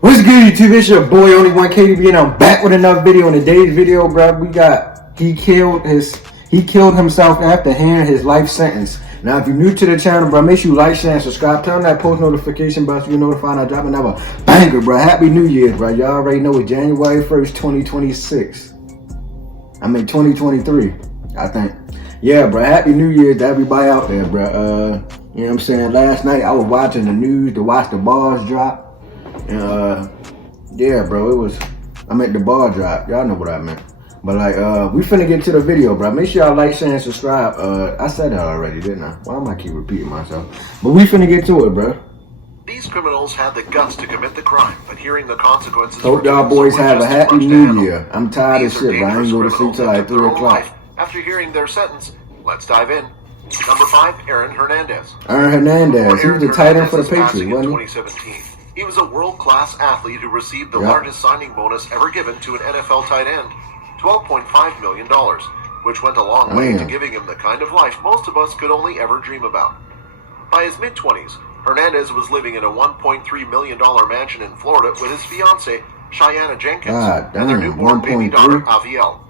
What's good, YouTube? It's your boy, Only One KDB, and I'm back with another video. In today's video, bro, he killed himself after hearing his life sentence. Now, if you're new to the channel, bro, make sure you like, share, and subscribe. Turn on that post notification bell so you're notified I drop another banger, bro. Happy New Year, bro. Y'all already know it's January 1st, 2026. 2023, I think. Yeah, bro. Happy New Year to everybody out there, bro. You know what I'm saying? Last night I was watching the news to watch the bars drop. And yeah, bro, I meant the bar drop. Y'all know what I meant. But like, we finna get to the video, bro. Make sure y'all like, share, and subscribe. I said that already, didn't I? Why am I keep repeating myself? But we finna get to it, bro. These criminals had the guts to commit the crime, but hearing the consequences. Hope y'all boys have a happy New Year. I'm tired of shit, bro. I ain't going to sleep till like 3 o'clock. After hearing their sentence, let's dive in. Number 5, Aaron Hernandez. Aaron Hernandez. He was the tight end for the Patriots, wasn't he? 2017. He was a world-class athlete who received the largest signing bonus ever given to an NFL tight end, $12.5 million, which went a long way to giving him the kind of life most of us could only ever dream about. By his mid-20s, Hernandez was living in a $1.3 million mansion in Florida with his fiancée, Cheyenne Jenkins, and their newborn baby daughter, Avielle.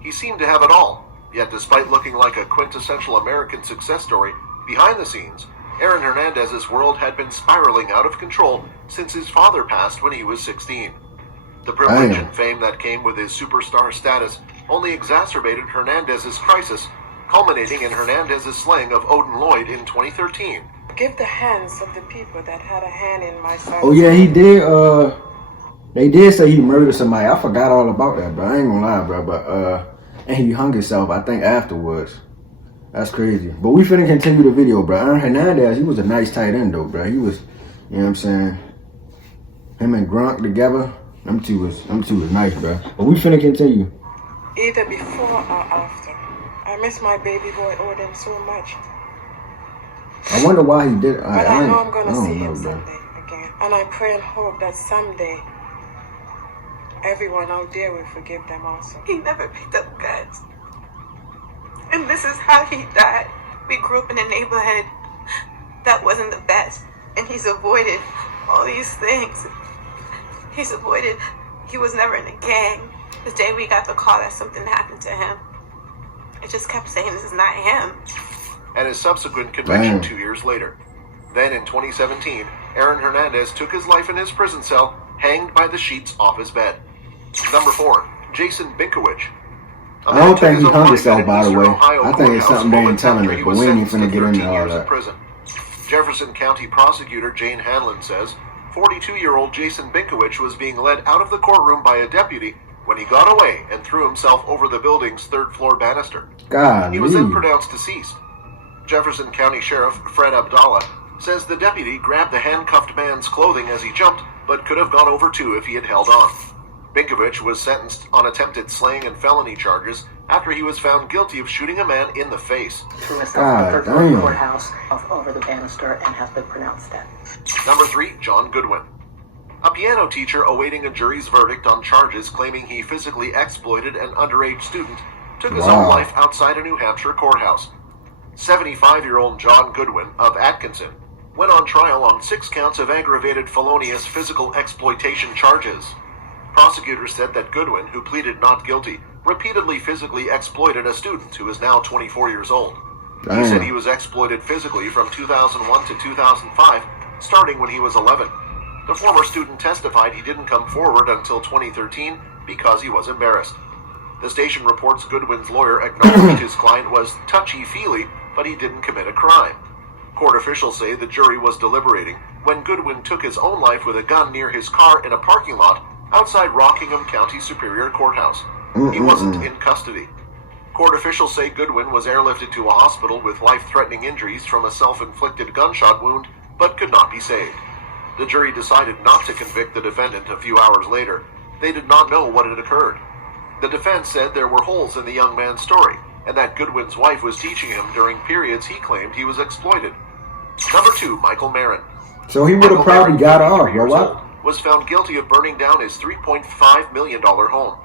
He seemed to have it all, yet despite looking like a quintessential American success story, behind the scenes, Aaron Hernandez's world had been spiraling out of control since his father passed when he was 16. The privilege and fame that came with his superstar status only exacerbated Hernandez's crisis, culminating in Hernandez's slaying of Odin Lloyd in 2013. Give the hands of the people that had a hand in my son. Oh yeah, he did. They did say he murdered somebody. I forgot all about that, bro. I ain't gonna lie, bro. But and he hung himself, I think, afterwards. That's crazy. But we finna continue the video, bro. Aaron Hernandez, he was a nice tight end, though, bro. He was, you know what I'm saying? Him and Gronk together, them two was nice, bro. But we finna continue. Either before or after. I miss my baby boy Odin so much. I wonder why he did it. But I know I'm gonna see him someday again. And I pray and hope that someday everyone out there will forgive them also. He never picked up guns. And this is how he died. We grew up in a neighborhood that wasn't the best. And he's avoided all these things. He was never in a gang. The day we got the call that something happened to him, it just kept saying this is not him. And his subsequent conviction 2 years later. Then in 2017, Aaron Hernandez took his life in his prison cell, hanged by the sheets off his bed. Number 4, Jason Binkowich. I don't think he hung himself, by the way. I think it's something they ain't telling us, but we ain't even finna get into all that. Prison. Jefferson County Prosecutor Jane Hanlon says 42-year-old Jason Binkowich was being led out of the courtroom by a deputy when he got away and threw himself over the building's third-floor banister. He was then pronounced deceased. Jefferson County Sheriff Fred Abdallah says the deputy grabbed the handcuffed man's clothing as he jumped, but could have gone over too if he had held on. Binkowich was sentenced on attempted slaying and felony charges after he was found guilty of shooting a man in the face. Threw himself in the third courthouse over the banister and has been pronounced dead. Number 3, John Goodwin. A piano teacher awaiting a jury's verdict on charges claiming he physically exploited an underage student took his own life outside a New Hampshire courthouse. 75-year-old John Goodwin of Atkinson went on trial on 6 counts of aggravated felonious physical exploitation charges. Prosecutors said that Goodwin, who pleaded not guilty, repeatedly physically exploited a student who is now 24 years old. He said he was exploited physically from 2001 to 2005, starting when he was 11. The former student testified he didn't come forward until 2013 because he was embarrassed. The station reports Goodwin's lawyer acknowledged his client was touchy-feely, but he didn't commit a crime. Court officials say the jury was deliberating when Goodwin took his own life with a gun near his car in a parking lot outside Rockingham County Superior Courthouse. He wasn't in custody. Court officials say Goodwin was airlifted to a hospital with life-threatening injuries from a self-inflicted gunshot wound, but could not be saved. The jury decided not to convict the defendant a few hours later. They did not know what had occurred. The defense said there were holes in the young man's story, and that Goodwin's wife was teaching him during periods he claimed he was exploited. Number 2, Michael Marin. So he would have probably got off, or what? Was found guilty of burning down his $3.5 million home.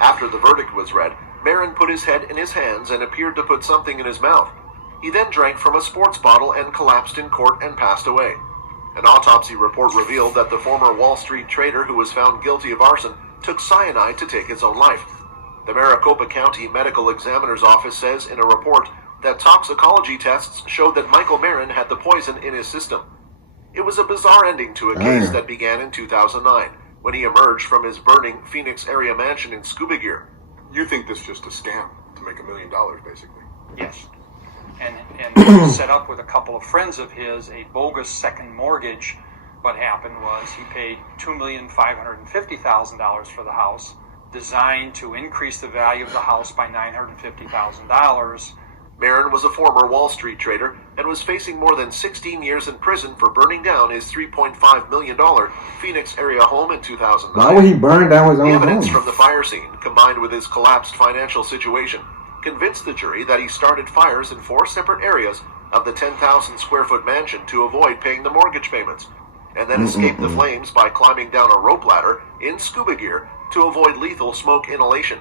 After the verdict was read, Marin put his head in his hands and appeared to put something in his mouth. He then drank from a sports bottle and collapsed in court and passed away. An autopsy report revealed that the former Wall Street trader who was found guilty of arson took cyanide to take his own life. The Maricopa County Medical Examiner's Office says in a report that toxicology tests showed that Michael Marin had the poison in his system. It was a bizarre ending to a case that began in 2009, when he emerged from his burning Phoenix area mansion in scuba gear. You think this is just a scam to make $1 million, basically? Yes. And set up with a couple of friends of his a bogus second mortgage. What happened was he paid $2,550,000 for the house, designed to increase the value of the house by $950,000. Marin was a former Wall Street trader and was facing more than 16 years in prison for burning down his $3.5 million Phoenix area home in 2009. Why would he burn down his own The evidence home? from the fire scene, combined with his collapsed financial situation, convinced the jury that he started fires in 4 separate areas of the 10,000 square foot mansion to avoid paying the mortgage payments, and then escaped the flames by climbing down a rope ladder in scuba gear to avoid lethal smoke inhalation.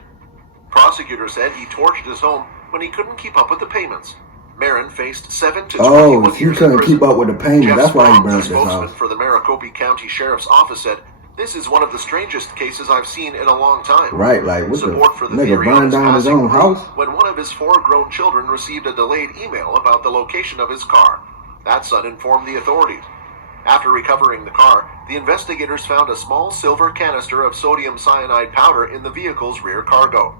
Prosecutors said he torched his home when he couldn't keep up with the payments. Marin faced 7 to 21 years he couldn't in prison. keep up with the payments. Jeff That's why he Sprong, burned the his spokesman house. for the Maricopa County Sheriff's Office, said, "This is one of the strangest cases I've seen in a long time." Right, like, what the Support for the nigga theory burned is down his passing own house? when one of his 4 grown children received a delayed email about the location of his car. That son informed the authorities. After recovering the car, the investigators found a small silver canister of sodium cyanide powder in the vehicle's rear cargo.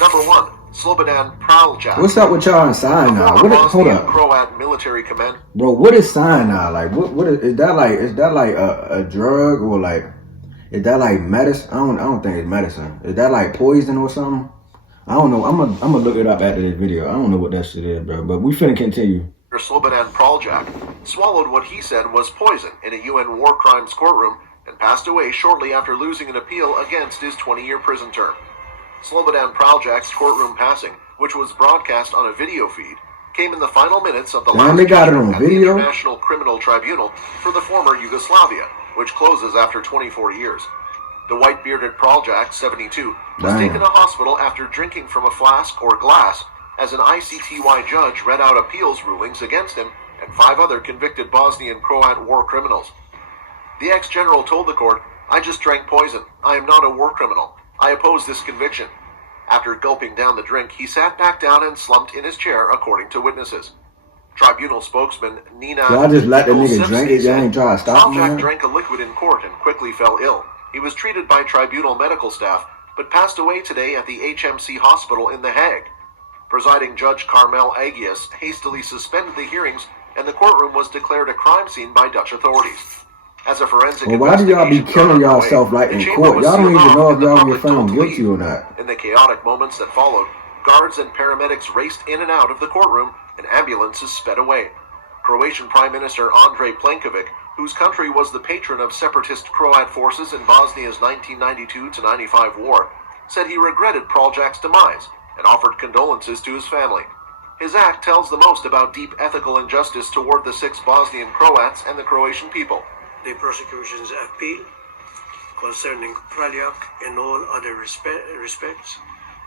Number 1. Slobodan Praljak. What's up with y'all and cyanide? Hold Bosnian up, Croat military command. bro. What is cyanide? Like, what is that like? Is that like a drug, or like, is that like medicine? I don't think it's medicine. Is that like poison or something? I don't know. I'm gonna look it up after this video. I don't know what that shit is, bro. But we finna continue. Slobodan Praljak swallowed what he said was poison in a UN war crimes courtroom and passed away shortly after losing an appeal against his 20-year prison term. Slobodan Praljak's courtroom passing, which was broadcast on a video feed, came in the final minutes of the last they got it on hearing at the video? International Criminal Tribunal for the former Yugoslavia, which closes after 24 years. The white-bearded Praljak, 72, was taken to hospital after drinking from a flask or glass as an ICTY judge read out appeals rulings against him and 5 other convicted Bosnian Croat war criminals. The ex-general told the court, "I just drank poison. I am not a war criminal. I oppose this conviction." After gulping down the drink, he sat back down and slumped in his chair, according to witnesses. Tribunal spokesman Nina Y'all just let the nigga drink it. Y'all said ain't try to stop him, Praljak man? drank a liquid in court and quickly fell ill. He was treated by tribunal medical staff, but passed away today at the HMC hospital in The Hague. Presiding Judge Carmel Agius hastily suspended the hearings, and the courtroom was declared a crime scene by Dutch authorities. As a forensic Well, why do y'all be investigation killing got yourself underway, like the in chamber court? was Y'all don't sealed even off know if and the y'all public get found told to guilty leave. or not. In the chaotic moments that followed, guards and paramedics raced in and out of the courtroom, and ambulances sped away. Croatian Prime Minister Andrej Plenković, whose country was the patron of separatist Croat forces in Bosnia's 1992-95 war, said he regretted Praljak's demise and offered condolences to his family. His act tells the most about deep ethical injustice toward the 6 Bosnian Croats and the Croatian people. The prosecution's appeal concerning Praljak in all other respects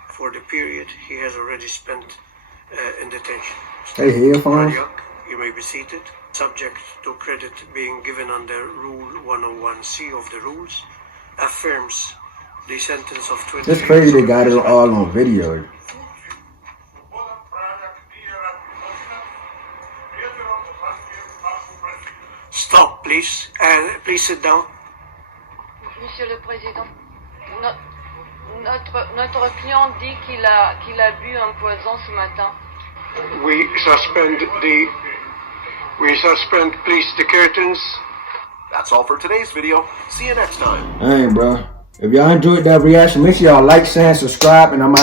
for the period he has already spent in detention. Hey, headphones. Praljak, you may be seated. Subject to credit being given under Rule 101C of the rules, affirms the sentence of 20 It's crazy they got it all on video. Stop, please. Please sit down. Monsieur le Président, notre client dit qu'il a bu un poison ce matin. We suspend, please, the curtains. That's all for today's video. See you next time. Hey, bro. If y'all enjoyed that reaction, make sure y'all like, share, and subscribe, and I'm out.